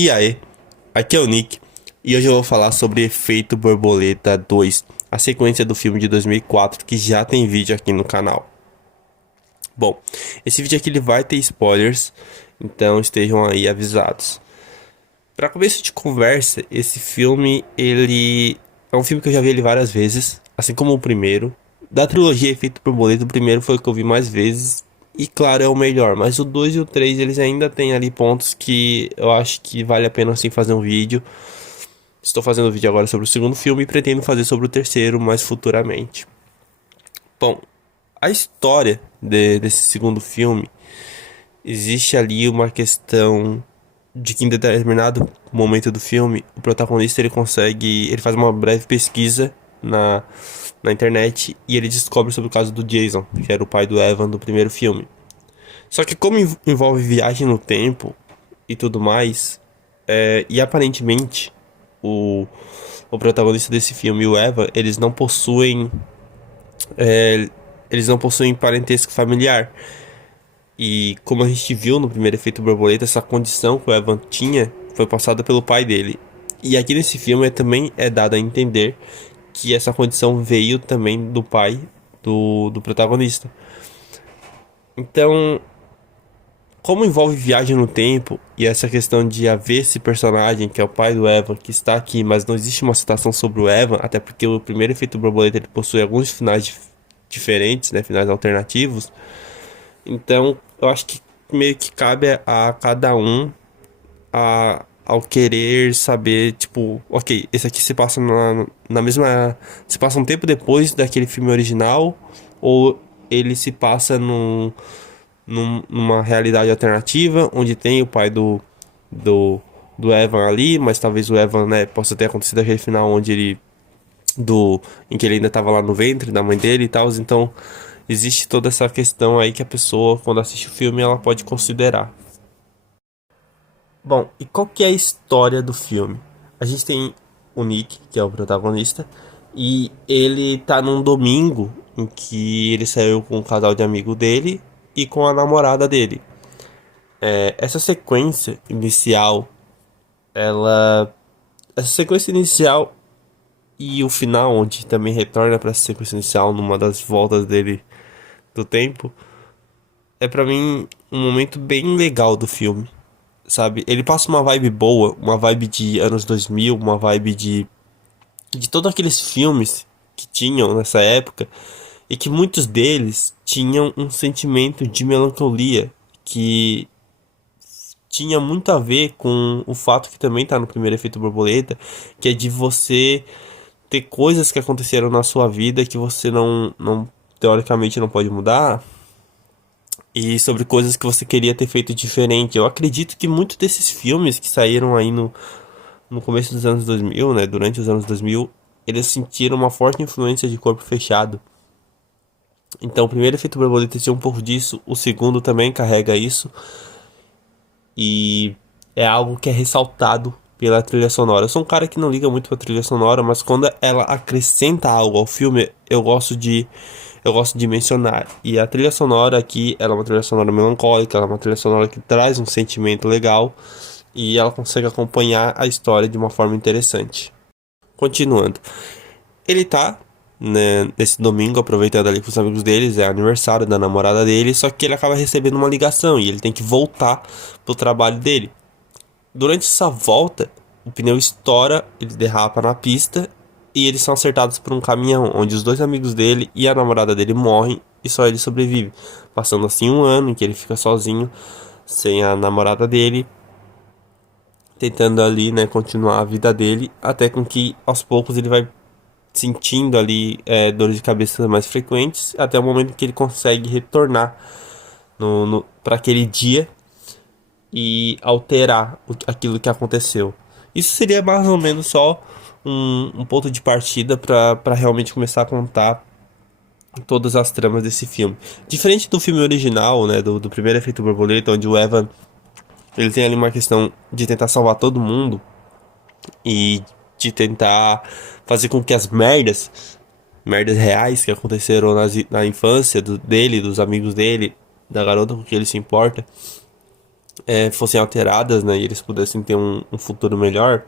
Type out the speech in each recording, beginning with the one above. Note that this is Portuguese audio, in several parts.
E aí, aqui é o Nick e hoje eu vou falar sobre Efeito Borboleta 2, a sequência do filme de 2004 que já tem vídeo aqui no canal. Bom, esse vídeo aqui ele vai ter spoilers, então estejam aí avisados. Para começo de conversa, esse filme ele é um filme que eu já vi ele várias vezes, assim como o primeiro. Da trilogia Efeito Borboleta, o primeiro foi o que eu vi mais vezes. E claro, é o melhor, mas o 2 e o 3 eles ainda têm ali pontos que eu acho que vale a pena sim fazer um vídeo. Estou fazendo vídeo agora sobre o segundo filme e pretendo fazer sobre o terceiro mais futuramente. Bom, a história desse segundo filme, existe ali uma questão de que em determinado momento do filme, o protagonista ele faz uma breve pesquisa na internet e ele descobre sobre o caso do Jason, que era o pai do Evan do primeiro filme. Só que como envolve viagem no tempo e tudo mais, e aparentemente o, o protagonista desse filme e o Eva, eles não possuem parentesco familiar. E como a gente viu no primeiro Efeito Borboleta, essa condição que o Evan tinha foi passada pelo pai dele. E aqui nesse filme também é dado a entender que essa condição veio também do pai do protagonista. Então, como envolve viagem no tempo e essa questão de haver esse personagem que é o pai do Evan que está aqui, mas não existe uma citação sobre o Evan, até porque o primeiro Efeito Borboleta ele possui alguns finais diferentes, né, finais alternativos. Então, eu acho que meio que cabe a cada um ao querer saber, tipo, ok, esse aqui se passa na mesma. Se passa um tempo depois daquele filme original, ou ele se passa numa realidade alternativa, onde tem o pai do, do Evan ali, mas talvez o Evan, né, possa ter acontecido aquele final onde ele. Em que ele ainda estava lá no ventre da mãe dele e tal, então existe toda essa questão aí que a pessoa, quando assiste o filme, ela pode considerar. Bom, e qual que é a história do filme? A gente tem o Nick, que é o protagonista, e ele tá num domingo em que ele saiu com um casal de amigo dele e com a namorada dele. Essa sequência inicial, ela. Essa sequência inicial e o final, onde também retorna para essa sequência inicial numa das voltas dele do tempo, é pra mim um momento bem legal do filme, sabe? Ele passa uma vibe boa, uma vibe de anos 2000, uma vibe de todos aqueles filmes que tinham nessa época e que muitos deles tinham um sentimento de melancolia que tinha muito a ver com o fato que também tá no primeiro Efeito Borboleta, que é de você ter coisas que aconteceram na sua vida que você não teoricamente não pode mudar e sobre coisas que você queria ter feito diferente. Eu acredito que muitos desses filmes que saíram aí no começo dos anos 2000, né, durante os anos 2000, eles sentiram uma forte influência de Corpo Fechado. Então, o primeiro Efeito Borboleta tinha um pouco disso, o segundo também carrega isso, e é algo que é ressaltado pela trilha sonora. Eu sou um cara que não liga muito pra trilha sonora, mas quando ela acrescenta algo ao filme, eu gosto de mencionar. E a trilha sonora aqui, ela é uma trilha sonora melancólica, ela é uma trilha sonora que traz um sentimento legal e ela consegue acompanhar a história de uma forma interessante. Continuando, ele tá, né, nesse domingo aproveitando ali com os amigos deles, é aniversário da namorada dele, só que ele acaba recebendo uma ligação e ele tem que voltar pro trabalho dele. Durante essa volta, o pneu estoura, ele derrapa na pista e eles são acertados por um caminhão, onde os dois amigos dele e a namorada dele morrem e só ele sobrevive. Passando assim um ano em que ele fica sozinho, sem a namorada dele, tentando ali, né, continuar a vida dele, até com que aos poucos ele vai sentindo ali dores de cabeça mais frequentes, até o momento que ele consegue retornar para aquele dia e alterar aquilo que aconteceu. Isso seria mais ou menos só um ponto de partida para realmente começar a contar todas as tramas desse filme. Diferente do filme original, né, do primeiro Efeito Borboleta, onde o Evan ele tem ali uma questão de tentar salvar todo mundo e de tentar fazer com que as merdas reais que aconteceram na infância dele, dos amigos dele, da garota com que ele se importa, fossem alteradas, né, e eles pudessem ter um futuro melhor.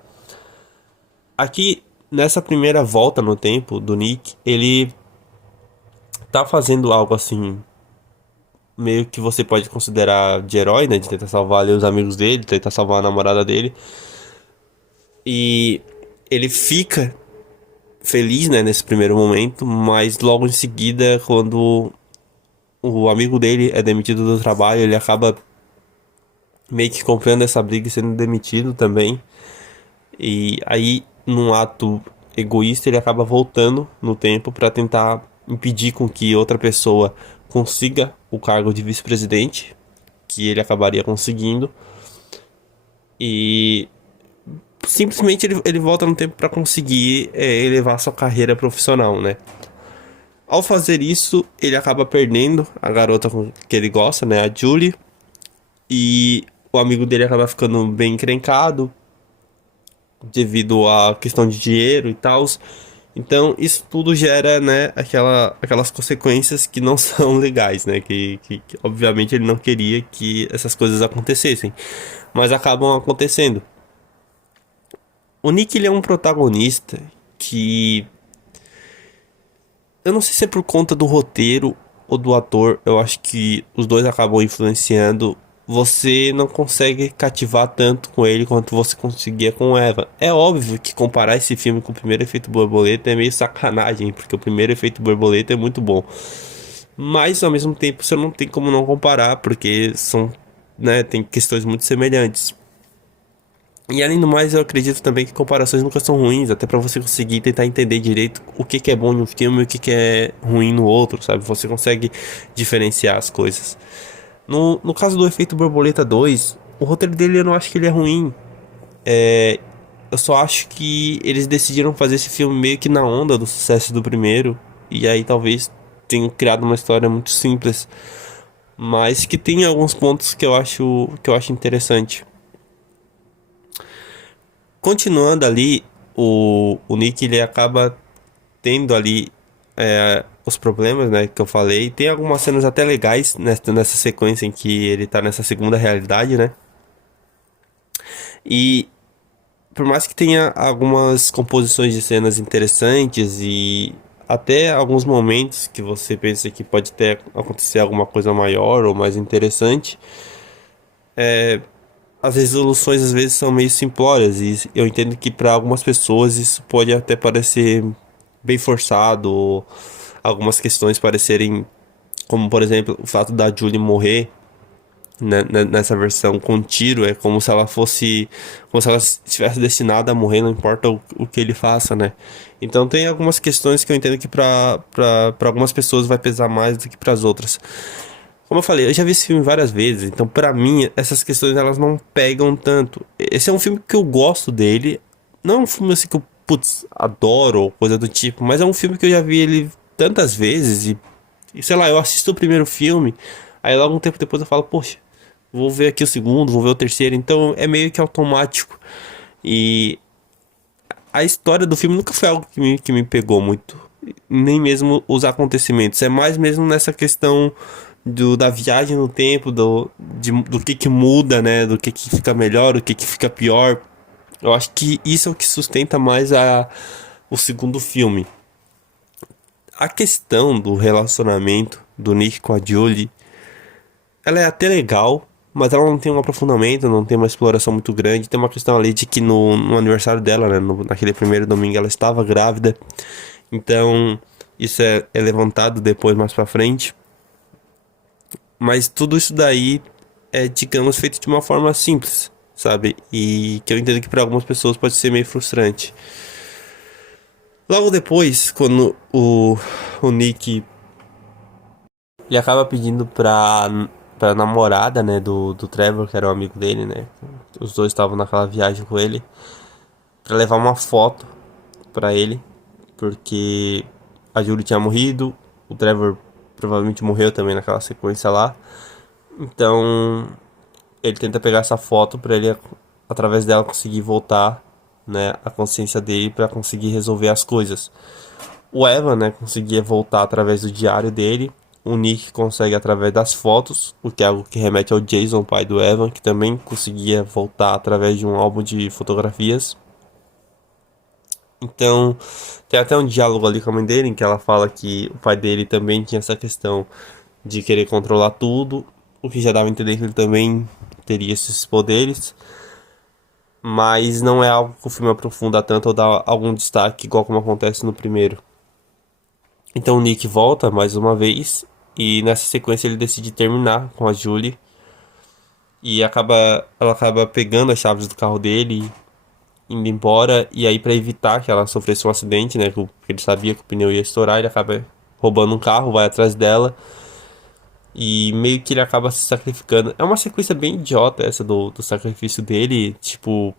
Aqui, nessa primeira volta no tempo do Nick, ele tá fazendo algo assim, meio que você pode considerar de herói, né, de tentar salvar ali os amigos dele, tentar salvar a namorada dele. E ele fica feliz, né, nesse primeiro momento, mas logo em seguida, quando o amigo dele é demitido do trabalho, ele acaba meio que comprando essa briga e sendo demitido também. E aí, num ato egoísta, ele acaba voltando no tempo para tentar impedir com que outra pessoa consiga o cargo de vice-presidente, que ele acabaria conseguindo. E simplesmente ele volta no tempo para conseguir elevar sua carreira profissional, né? Ao fazer isso, ele acaba perdendo a garota que ele gosta, né? A Julie. E o amigo dele acaba ficando bem encrencado devido à questão de dinheiro e tal. Então, isso tudo gera, né, aquelas consequências que não são legais, né? Que, obviamente, ele não queria que essas coisas acontecessem, mas acabam acontecendo. O Nick, ele é um protagonista que eu não sei se é por conta do roteiro ou do ator, eu acho que os dois acabam influenciando. Você não consegue cativar tanto com ele quanto você conseguia com Eva. É óbvio que comparar esse filme com o primeiro Efeito Borboleta é meio sacanagem, porque o primeiro Efeito Borboleta é muito bom. Mas ao mesmo tempo você não tem como não comparar, porque são, né, tem questões muito semelhantes. E além do mais, eu acredito também que comparações nunca são ruins, até pra você conseguir tentar entender direito o que que é bom em um filme e o que que é ruim no outro, sabe? Você consegue diferenciar as coisas. No caso do Efeito Borboleta 2, o roteiro dele eu não acho que ele é ruim. Eu só acho que eles decidiram fazer esse filme meio que na onda do sucesso do primeiro, e aí talvez tenham criado uma história muito simples, mas que tem alguns pontos que eu acho interessante. Continuando ali, o Nick ele acaba tendo ali os problemas, né, que eu falei. Tem algumas cenas até legais nessa sequência em que ele tá nessa segunda realidade, né? E por mais que tenha algumas composições de cenas interessantes e até alguns momentos que você pensa que pode ter acontecer alguma coisa maior ou mais interessante, as resoluções às vezes são meio simplórias e eu entendo que para algumas pessoas isso pode até parecer bem forçado, ou algumas questões parecerem, como por exemplo o fato da Julie morrer, né, nessa versão com um tiro, é como se ela fosse, como se ela estivesse destinada a morrer, não importa o que ele faça, né? Então tem algumas questões que eu entendo que para algumas pessoas vai pesar mais do que para as outras. Como eu falei, eu já vi esse filme várias vezes, então pra mim essas questões elas não pegam tanto. Esse é um filme que eu gosto dele, não é um filme assim que eu, putz, adoro ou coisa do tipo, mas é um filme que eu já vi ele tantas vezes e sei lá, eu assisto o primeiro filme, aí logo um tempo depois eu falo, poxa, vou ver aqui o segundo, vou ver o terceiro, então é meio que automático. E a história do filme nunca foi algo que me pegou muito, nem mesmo os acontecimentos, é mais mesmo nessa questão da viagem no tempo, do que muda, né? Do que fica melhor, do que fica pior. Eu acho que isso é o que sustenta mais o segundo filme. A questão do relacionamento do Nick com a Julie, ela é até legal, mas ela não tem um aprofundamento, não tem uma exploração muito grande. Tem uma questão ali de que no aniversário dela, né, naquele primeiro domingo, ela estava grávida. Então, isso é levantado depois, mais pra frente. Mas tudo isso daí é, digamos, feito de uma forma simples, sabe? E que eu entendo que para algumas pessoas pode ser meio frustrante. Logo depois, quando o Nick ele acaba pedindo pra namorada, né, do Trevor, que era um amigo dele, né? Os dois estavam naquela viagem com ele, pra levar uma foto pra ele, porque a Julie tinha morrido, o Trevor provavelmente morreu também naquela sequência lá. Então, ele tenta pegar essa foto pra ele, através dela, conseguir voltar, né, a consciência dele pra conseguir resolver as coisas. O Evan, né, conseguia voltar através do diário dele o Nick consegue através das fotos, o que é algo que remete ao Jason, pai do Evan, que também conseguia voltar através de um álbum de fotografias. Então, tem até um diálogo ali com a mãe dele, em que ela fala que o pai dele também tinha essa questão de querer controlar tudo, o que já dava a entender que ele também teria esses poderes, mas não é algo que o filme aprofunda tanto ou dá algum destaque, igual como acontece no primeiro. Então o Nick volta mais uma vez, e nessa sequência ele decide terminar com a Julie, e ela acaba pegando as chaves do carro dele, indo embora, e aí para evitar que ela sofresse um acidente, né, porque ele sabia que o pneu ia estourar, ele acaba roubando um carro, vai atrás dela, e meio que ele acaba se sacrificando. É uma sequência bem idiota essa do sacrifício dele, tipo,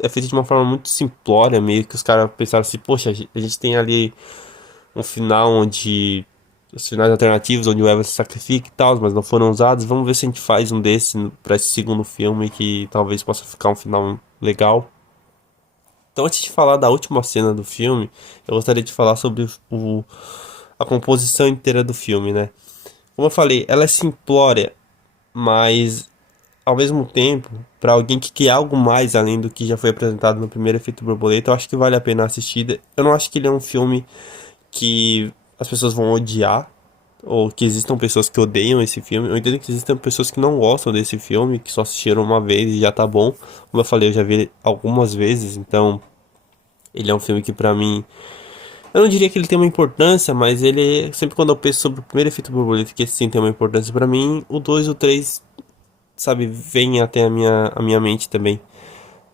é feito de uma forma muito simplória, meio que os caras pensaram assim, poxa, a gente tem ali um final onde os finais alternativos onde o Eva se sacrifica e tal, mas não foram usados. Vamos ver se a gente faz um desse para esse segundo filme que talvez possa ficar um final legal. Então, antes de falar da última cena do filme, eu gostaria de falar sobre a composição inteira do filme, né? Como eu falei, ela é simplória, mas ao mesmo tempo, para alguém que quer algo mais além do que já foi apresentado no primeiro Efeito Borboleta, eu acho que vale a pena assistir. Eu não acho que ele é um filme que as pessoas vão odiar, ou que existam pessoas que odeiam esse filme. Eu entendo que existem pessoas que não gostam desse filme, que só assistiram uma vez e já tá bom. Como eu falei, eu já vi ele algumas vezes, então ele é um filme que pra mim, eu não diria que ele tem uma importância, mas ele, sempre quando eu penso sobre o primeiro Efeito Borboleta, que esse sim tem uma importância pra mim, o 2 e o 3, sabe, vem até a minha mente também.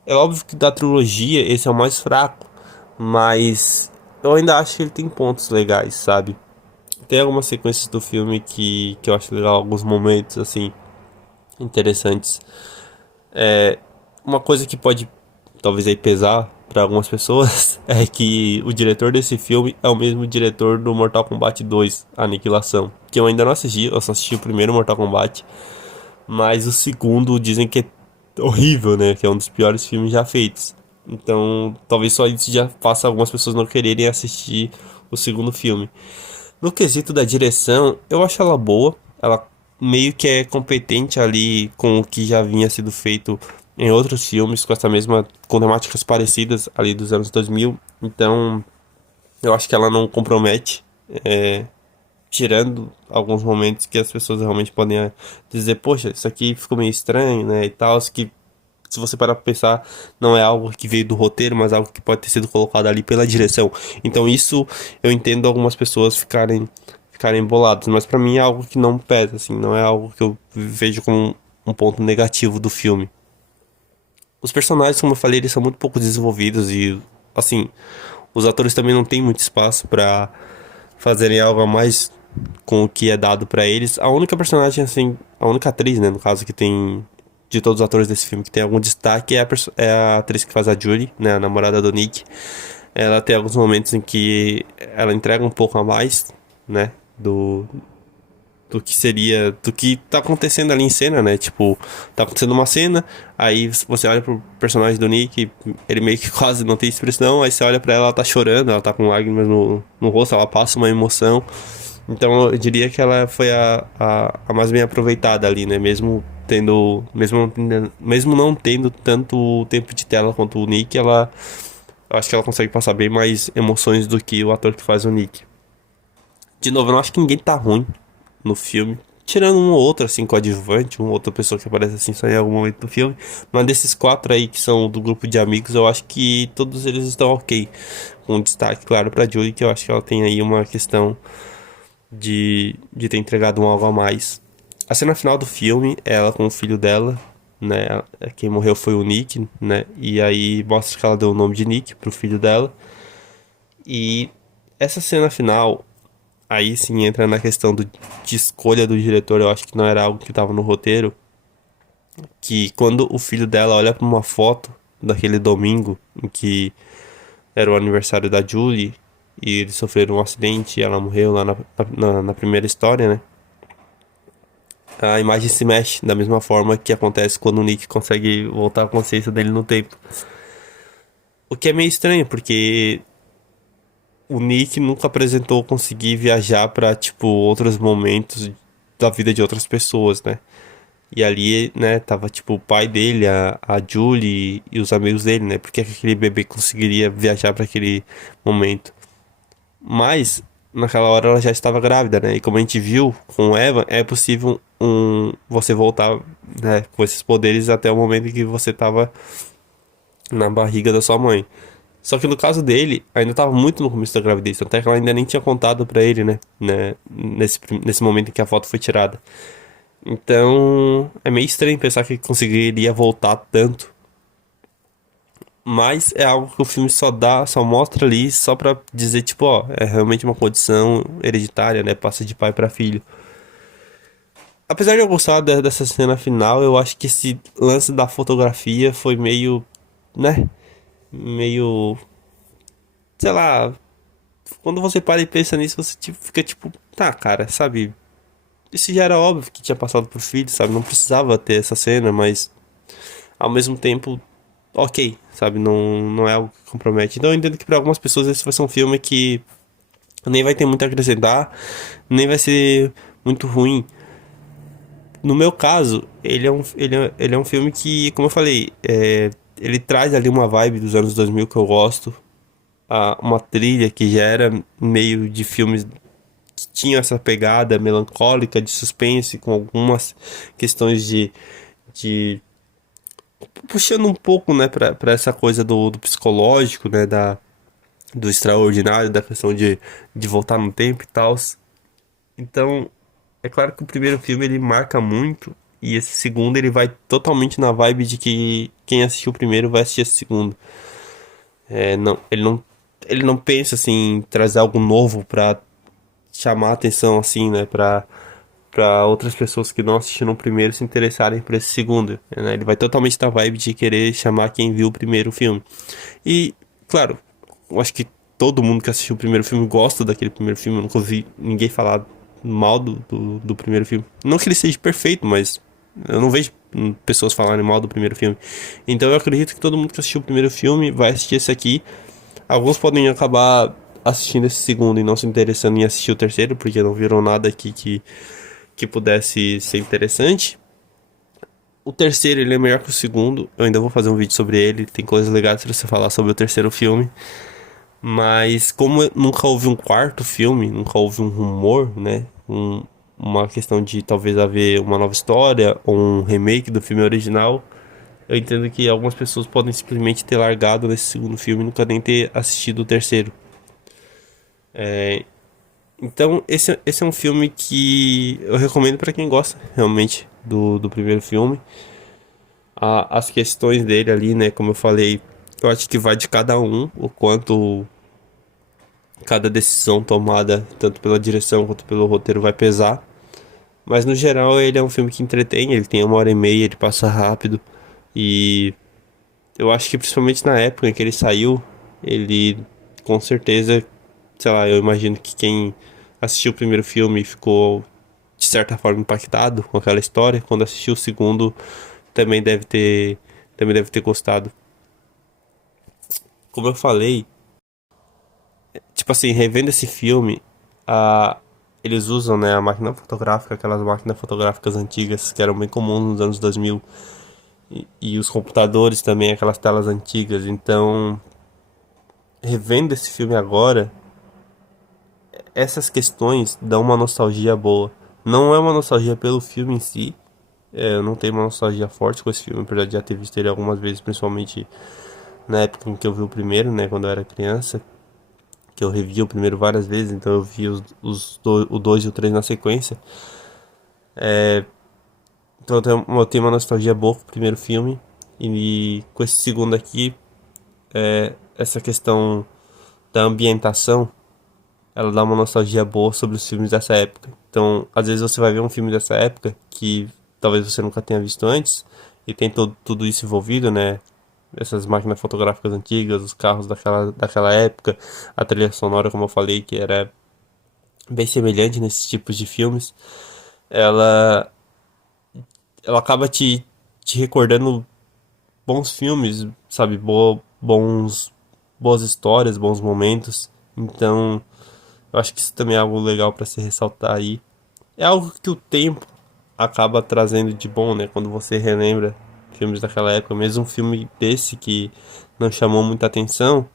É óbvio que da trilogia esse é o mais fraco, mas eu ainda acho que ele tem pontos legais, sabe? Tem algumas sequências do filme que eu acho legal, alguns momentos assim interessantes. Uma coisa que pode talvez aí pesar para algumas pessoas é que o diretor desse filme é o mesmo diretor do Mortal Kombat 2, Aniquilação, que eu ainda não assisti, eu só assisti o primeiro Mortal Kombat, mas o segundo dizem que é horrível, né? Que é um dos piores filmes já feitos. Então, talvez só isso já faça algumas pessoas não quererem assistir o segundo filme. No quesito da direção, eu acho ela boa. Ela meio que é competente ali com o que já vinha sido feito em outros filmes, com essa mesma, com temáticas parecidas ali dos anos 2000. Então, eu acho que ela não compromete, tirando alguns momentos que as pessoas realmente podem dizer, poxa, isso aqui ficou meio estranho, né, e tal, que se você parar pra pensar, não é algo que veio do roteiro, mas algo que pode ter sido colocado ali pela direção. Então isso eu entendo algumas pessoas ficarem boladas, mas pra mim é algo que não pesa, assim, não é algo que eu vejo como um ponto negativo do filme. Os personagens, como eu falei, eles são muito pouco desenvolvidos e, assim, os atores também não têm muito espaço pra fazerem algo a mais com o que é dado pra eles. A única personagem, assim, a única atriz, né, no caso, que tem de todos os atores desse filme que tem algum destaque é a atriz que faz a Julie, né, a namorada do Nick. Ela tem alguns momentos em que ela entrega um pouco a mais, né, do que seria, do que tá acontecendo ali em cena, né? Tipo, tá acontecendo uma cena, aí você olha pro personagem do Nick, ele meio que quase não tem expressão, aí você olha pra ela, ela tá chorando, ela tá com lágrimas no rosto, ela passa uma emoção. Então eu diria que ela foi a mais bem aproveitada ali, né? Mesmo não tendo tanto tempo de tela quanto o Nick, eu acho que ela consegue passar bem mais emoções do que o ator que faz o Nick. De novo, eu não acho que ninguém tá ruim no filme. Tirando um ou outro, assim, coadjuvante, uma outra pessoa que aparece assim só em algum momento do filme. Mas desses quatro aí que são do grupo de amigos, eu acho que todos eles estão ok. Com destaque, claro, pra Julie, que eu acho que ela tem aí uma questão de ter entregado um algo a mais. A cena final do filme, é ela com o filho dela, né? Quem morreu foi o Nick, né? E aí mostra que ela deu o nome de Nick pro filho dela. E essa cena final, aí sim entra na questão de escolha do diretor. Eu acho que não era algo que estava no roteiro. Que quando o filho dela olha para uma foto daquele domingo em que era o aniversário da Julie e eles sofreram um acidente e ela morreu lá na primeira história, né? A imagem se mexe da mesma forma que acontece quando o Nick consegue voltar a consciência dele no tempo. O que é meio estranho, porque o Nick nunca apresentou conseguir viajar pra, tipo, outros momentos da vida de outras pessoas, né? E ali, né, tava tipo o pai dele, a Julie e os amigos dele, né? Porque aquele bebê conseguiria viajar para aquele momento. Mas naquela hora ela já estava grávida, né? E como a gente viu com Eva, é possível você voltar, né, com esses poderes até o momento em que você estava na barriga da sua mãe. Só que no caso dele, ainda estava muito no começo da gravidez, até que ela ainda nem tinha contado pra ele, né? Nesse momento em que a foto foi tirada. Então, é meio estranho pensar que conseguiria voltar tanto. Mas é algo que o filme só mostra ali, só pra dizer, tipo, ó, é realmente uma condição hereditária, né? Passa de pai pra filho. Apesar de eu gostar dessa cena final, eu acho que esse lance da fotografia foi meio, né? Meio, sei lá, quando você para e pensa nisso, você tipo, fica tipo, tá, cara, sabe? Isso já era óbvio que tinha passado pro filho, sabe? Não precisava ter essa cena, mas ao mesmo tempo, ok, sabe? Não é algo que compromete. Então eu entendo que para algumas pessoas esse vai ser um filme que nem vai ter muito a acrescentar, nem vai ser muito ruim. No meu caso, ele é um filme que, como eu falei, ele traz ali uma vibe dos anos 2000 que eu gosto. Uma trilha que já era meio de filmes que tinham essa pegada melancólica de suspense, com algumas questões de puxando um pouco, né, pra essa coisa do psicológico, né, do extraordinário, da questão de voltar no tempo e tal. Então, é claro que o primeiro filme ele marca muito, e esse segundo ele vai totalmente na vibe de que quem assistiu o primeiro vai assistir esse segundo. Ele não pensa assim, em trazer algo novo pra chamar a atenção, assim, né, pra outras pessoas que não assistiram o primeiro se interessarem por esse segundo, né? Ele vai totalmente na vibe de querer chamar quem viu o primeiro filme. E, claro, eu acho que todo mundo que assistiu o primeiro filme gosta daquele primeiro filme. Eu nunca ouvi ninguém falar mal do primeiro filme. Não que ele seja perfeito, mas eu não vejo pessoas falarem mal do primeiro filme. Então eu acredito que todo mundo que assistiu o primeiro filme vai assistir esse aqui. Alguns podem acabar assistindo esse segundo e não se interessando em assistir o terceiro, porque não viram nada aqui que pudesse ser interessante. O terceiro ele é melhor que o segundo. Eu ainda vou fazer um vídeo sobre ele. Tem coisas legais pra você falar sobre o terceiro filme. Mas como nunca houve um quarto filme, nunca houve um rumor, né? Uma questão de talvez haver uma nova história ou um remake do filme original. Eu entendo que algumas pessoas podem simplesmente ter largado nesse segundo filme e nunca nem ter assistido o terceiro. Então, esse é um filme que eu recomendo pra quem gosta realmente do primeiro filme. As questões dele ali, né? Como eu falei, eu acho que vai de cada um, o quanto cada decisão tomada, tanto pela direção quanto pelo roteiro, vai pesar. Mas no geral, ele é um filme que entretém, ele tem 1 hora e meia, ele passa rápido. E eu acho que principalmente na época em que ele saiu, ele com certeza, sei lá, eu imagino que quem assistiu o primeiro filme ficou de certa forma impactado com aquela história, quando assistiu o segundo também também deve ter gostado. Como eu falei, tipo assim, revendo esse filme, eles usam, né, a máquina fotográfica, aquelas máquinas fotográficas antigas que eram bem comuns nos anos 2000 e os computadores também, aquelas telas antigas. Então, revendo esse filme agora, essas questões dão uma nostalgia boa. Não é uma nostalgia pelo filme em si, eu não tenho uma nostalgia forte com esse filme, apesar de já ter visto ele algumas vezes, principalmente na época em que eu vi o primeiro, né, quando eu era criança, que eu revi o primeiro várias vezes, então eu vi o 2 e o 3 na sequência. Então eu tenho uma nostalgia boa com o primeiro filme, e com esse segundo aqui, essa questão da ambientação, ela dá uma nostalgia boa sobre os filmes dessa época. Então, às vezes você vai ver um filme dessa época que talvez você nunca tenha visto antes, e tem tudo isso envolvido, né? Essas máquinas fotográficas antigas, os carros daquela época, a trilha sonora, como eu falei, que era bem semelhante nesses tipos de filmes, ela, ela acaba te recordando bons filmes, sabe? Boas histórias, bons momentos. Então, eu acho que isso também é algo legal para se ressaltar aí. É algo que o tempo acaba trazendo de bom, né? Quando você relembra filmes daquela época, mesmo um filme desse que não chamou muita atenção,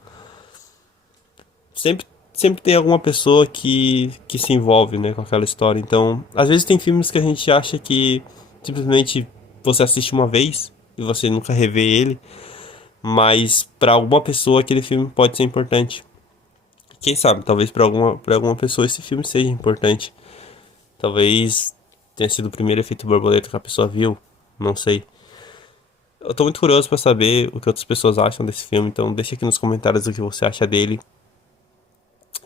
sempre, sempre tem alguma pessoa que se envolve, né, com aquela história. Então, às vezes tem filmes que a gente acha que simplesmente você assiste uma vez e você nunca revê ele, mas para alguma pessoa aquele filme pode ser importante. Quem sabe, talvez para alguma pessoa esse filme seja importante. Talvez tenha sido o primeiro efeito borboleta que a pessoa viu, não sei. Eu tô muito curioso pra saber o que outras pessoas acham desse filme, então deixa aqui nos comentários o que você acha dele.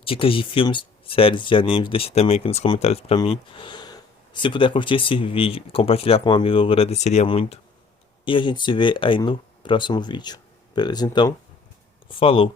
Dicas de filmes, séries de animes, deixa também aqui nos comentários pra mim. Se puder curtir esse vídeo e compartilhar com um amigo, eu agradeceria muito. E a gente se vê aí no próximo vídeo. Beleza? Então, falou!